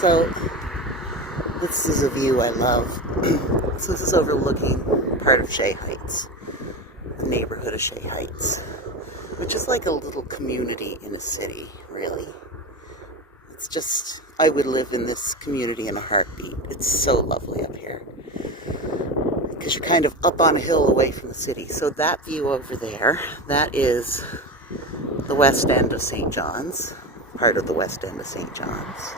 So, this is a view I love. So this is overlooking part of Shea Heights, the neighborhood of Shea Heights, which is like a little community in a city, really. It's just, I would live in this community in a heartbeat. It's so lovely up here. Because you're kind of up on a hill away from the city. So that view over there, that is the west end of St. John's, part of the west end of St. John's.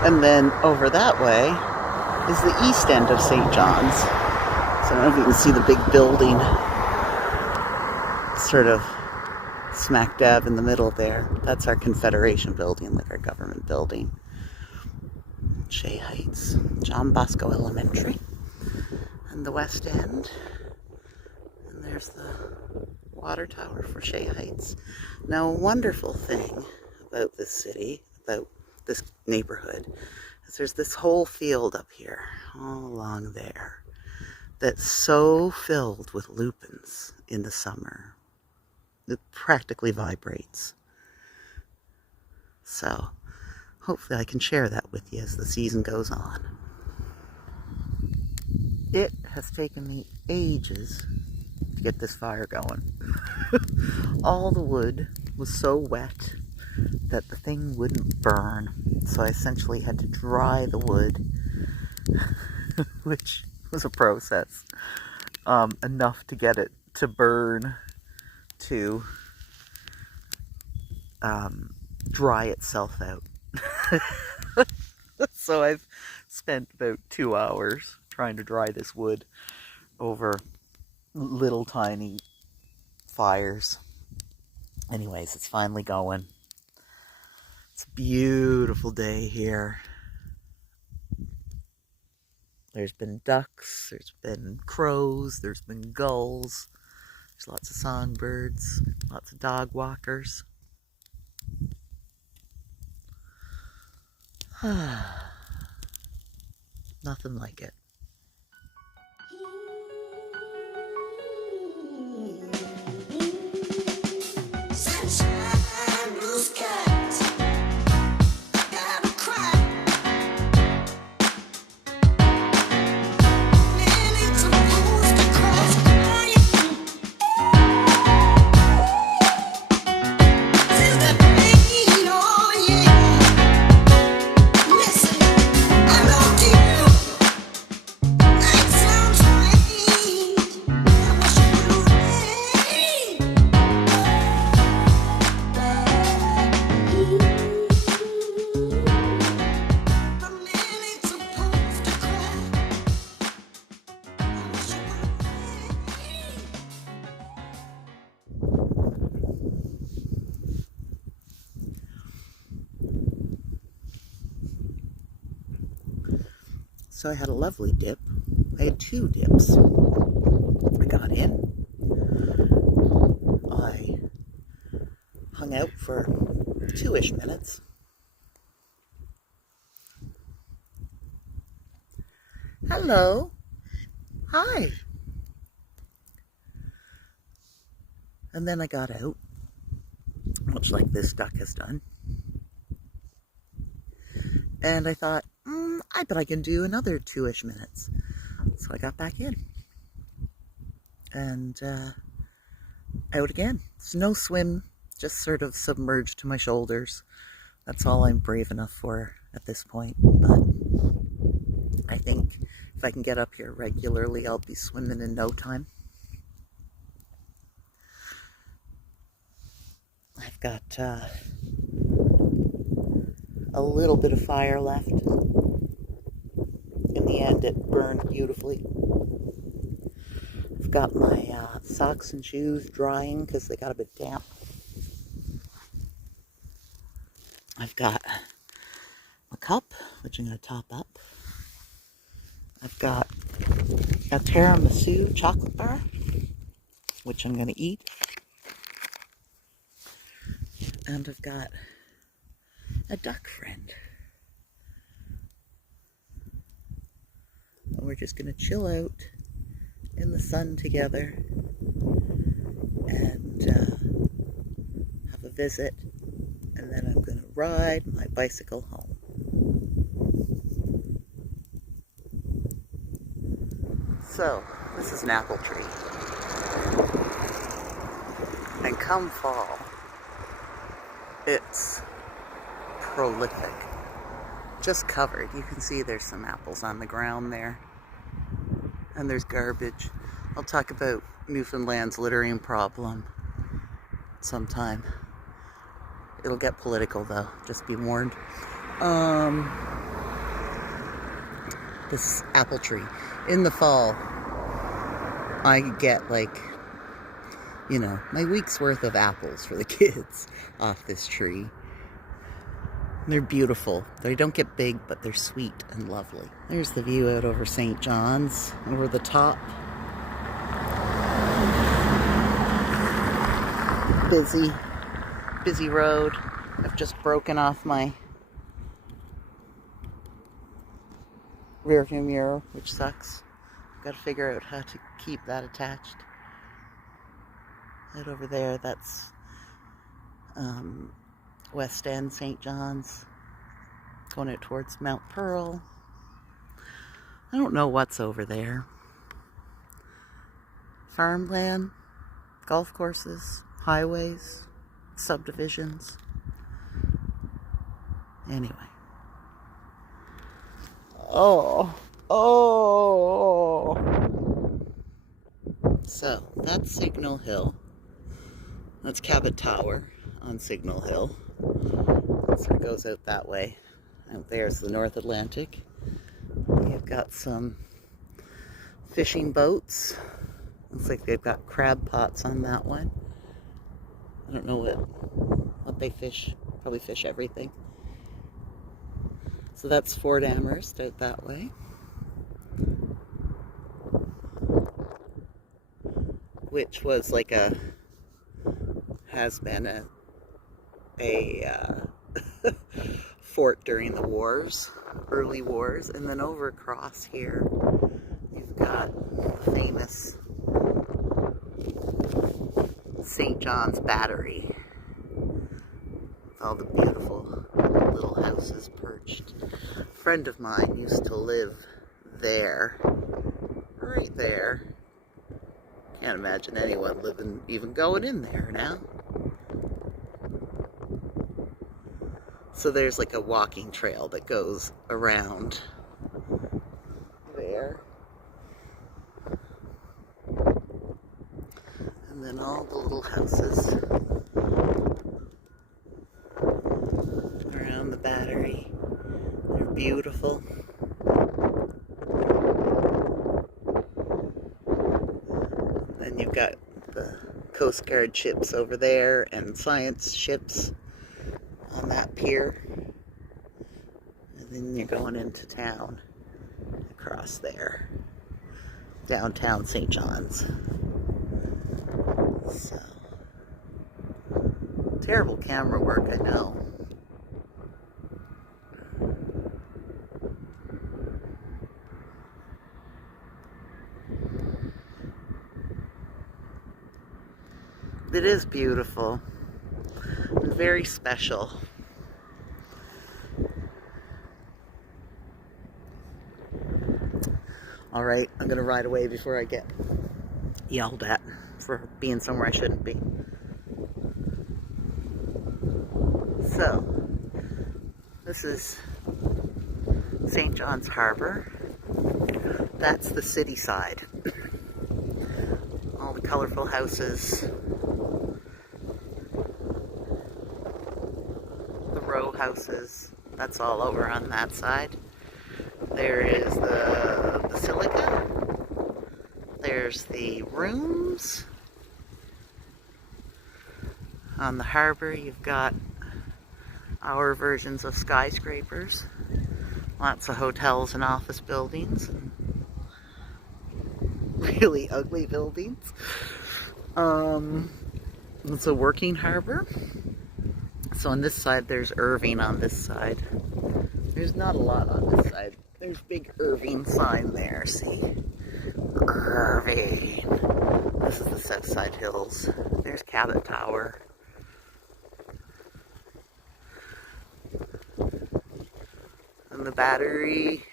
And then over that way is the east end of St. John's. So I don't know if you can see the big building sort of smack dab in the middle there. That's our Confederation building, like our government building. Shea Heights, John Bosco Elementary. And the west end. And there's the water tower for Shea Heights. Now, a wonderful thing about this city, about this neighborhood, is there's this whole field up here, all along there, that's so filled with lupins in the summer. It practically vibrates. So, hopefully I can share that with you as the season goes on. It has taken me ages to get this fire going. All the wood was so wet that the thing wouldn't burn. So I essentially had to dry the wood, which was a process, enough to get it to burn, to dry itself out. So I've spent about 2 hours trying to dry this wood over little tiny fires. Anyways, it's finally going. It's a beautiful day here. There's been ducks, there's been crows, there's been gulls, there's lots of songbirds, lots of dog walkers. Nothing like it. Sunshine, blue skies, gotta cry. Minutes supposed to cross crying. Since the pain, oh yeah. Listen, I love you. That sounds strange. I wish you would rain. So I had a lovely dip. I had 2 dips. I got in. I hung out for 2-ish minutes. Hello. Hi. And then I got out, much like this duck has done. And I thought, I bet I can do another 2-ish minutes. So I got back in. And out again. It's no swim, just sort of submerged to my shoulders. That's all I'm brave enough for at this point. But I think if I can get up here regularly, I'll be swimming in no time. I've got a little bit of fire left. In the end, it burned beautifully. I've got my socks and shoes drying because they got a bit damp. I've got a cup, which I'm going to top up. I've got a tiramisu chocolate bar, which I'm going to eat. And I've got a duck friend. And we're just going to chill out in the sun together and visit, and then I'm going to ride my bicycle home. So, this is an apple tree. And come fall, it's prolific. Just covered. You can see there's some apples on the ground there. And there's garbage. I'll talk about Newfoundland's littering problem sometime. It'll get political though, just be warned. This apple tree. In the fall, I get like, you know, my week's worth of apples for the kids off this tree. They're beautiful. They don't get big, but they're sweet and lovely. There's the view out over St. John's, over the top. Busy road. I've just broken off my rear view mirror, which sucks. I've got to figure out how to keep that attached. Right over there, that's West End, St. John's, going out towards Mount Pearl. I don't know what's over there. Farmland, golf courses, highways, subdivisions. Anyway. Oh. So, that's Signal Hill. That's Cabot Tower on Signal Hill. So it goes out that way. Out there's the North Atlantic. You've got some fishing boats. Looks like they've got crab pots on that one. I don't know what they fish. Probably fish everything. So that's Fort Amherst out that way. Which was like has been a fort during the wars, early wars. And then over across here, you've got the famous St. John's Battery. With all the beautiful little houses perched. A friend of mine used to live there, right there. Can't imagine anyone living, even going in there now. So there's like a walking trail that goes around there. And then all the little houses around the Battery. They're beautiful. Then you've got the Coast Guard ships over there and science ships on that pier. And then you're going into town across there. Downtown St. John's. So, terrible camera work, I know. It is beautiful and very special. All right, I'm gonna ride away before I get yelled at for being somewhere I shouldn't be. So, this is St. John's Harbor. That's the city side. All the colorful houses. The row houses. That's all over on that side. There is the Basilica. There's the rooms. On the harbor, you've got our versions of skyscrapers. Lots of hotels and office buildings. And really ugly buildings. It's a working harbor. So on this side, there's Irving on this side. There's not a lot on this side. There's big Irving sign there, see? Irving. This is the Southside Hills. There's Cabot Tower. the Battery,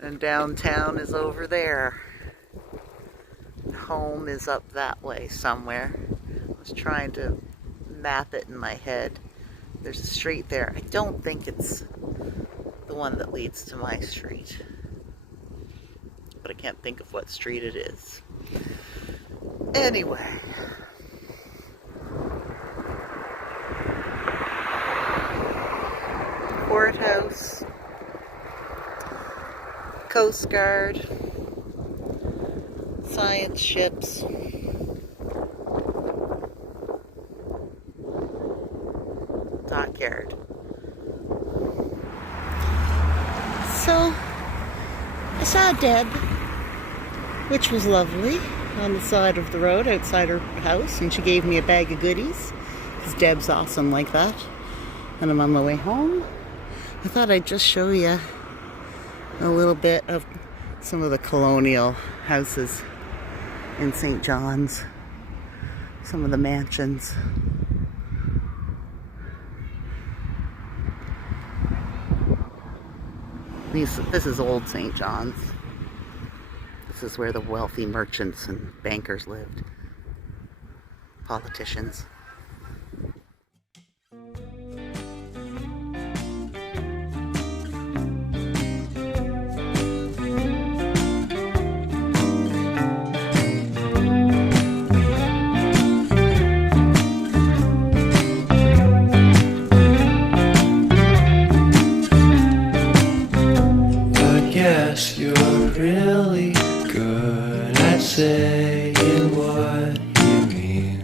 and downtown is over there. Home is up that way somewhere. I was trying to map it in my head. There's a street there. I don't think it's the one that leads to my street, but I can't think of what street it is. Anyway, courthouse, Coast Guard, science ships, dockyard. So I saw Deb, which was lovely, on the side of the road outside her house, and she gave me a bag of goodies because Deb's awesome like that. And I'm on my way home. I thought I'd just show you a little bit of some of the colonial houses in St. John's, some of the mansions. This is old St. John's. This is where the wealthy merchants and bankers lived. Politicians. Yes, you're really good at saying what you mean.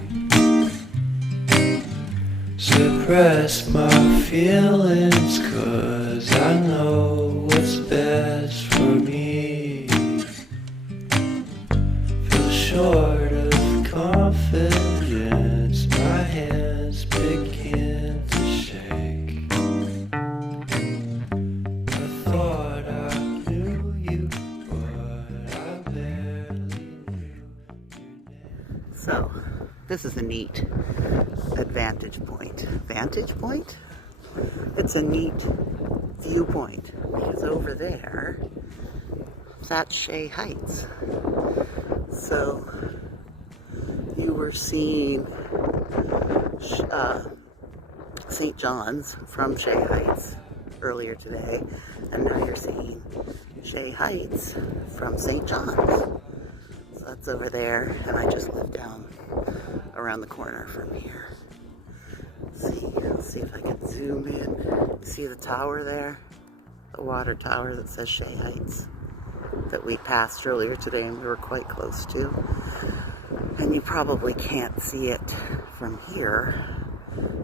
Suppress my feelings, 'cause I know what's best for me. Feel short of confidence, my hands begin to shake. I thought I knew you, but I barely knew your name. So, this is a neat vantage point. Vantage point? It's a neat viewpoint, because over there, that's Shea Heights. So, you were seeing St. John's from Shea Heights earlier today, and now you're seeing Shea Heights from St. John's. So that's over there, and I just live down around the corner from here. Let's see if I can zoom in. See the tower there? The water tower that says Shea Heights, that we passed earlier today and we were quite close to. And you probably can't see it from here,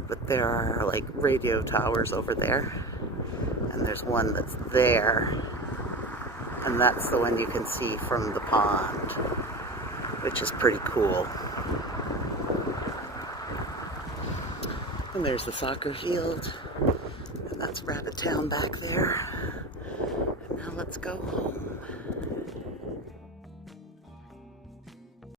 but there are like radio towers over there. And there's one that's there, and that's the one you can see from the pond, which is pretty cool. And there's the soccer field, and that's Rabbit Town back there. And now let's go home.